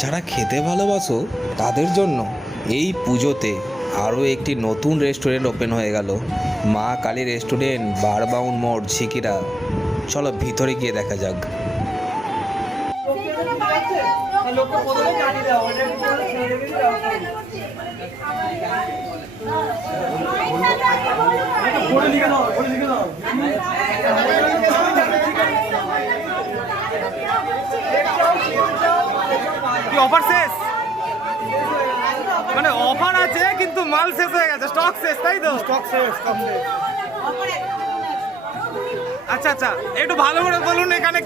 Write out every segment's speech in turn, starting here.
যারা খেতে ভালোবাসো তাদের জন্য এই পুজোতে আরও একটি নতুন রেস্টুরেন্ট ওপেন হয়ে গেল, মা কালী রেস্টুরেন্ট, বারবাউন্ড মোড়, ঝিকিরা। চলো ভিতরে গিয়ে দেখা যাক। কি অফার শেষ? মানে অফার আছে কিন্তু মাল শেষ হয়ে গেছে, স্টক শেষ, তাই তো? স্টক শেষ। আচ্ছা আচ্ছা, একটু ভালো করে বলুন এখানে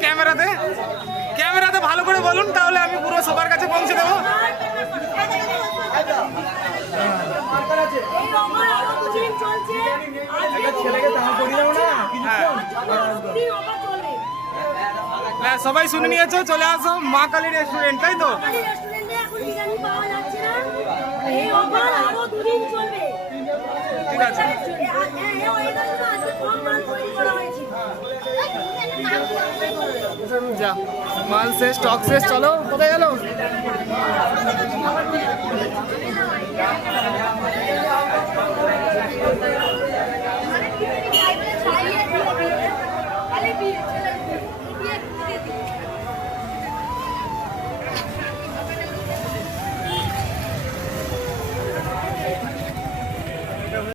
ক্যামেরাতে ভালো করে বলুন, তাহলে আমি পুরো সবার কাছে পৌঁছে দেবো। হ্যাঁ, সবাই শুনে নিয়েছো, চলে আসো মা কালী রেস্টুরেন্ট, তাই তো? ঠিক আছে, যা মাল শেষ, স্টক শেষ, চলো কোথায় গেল?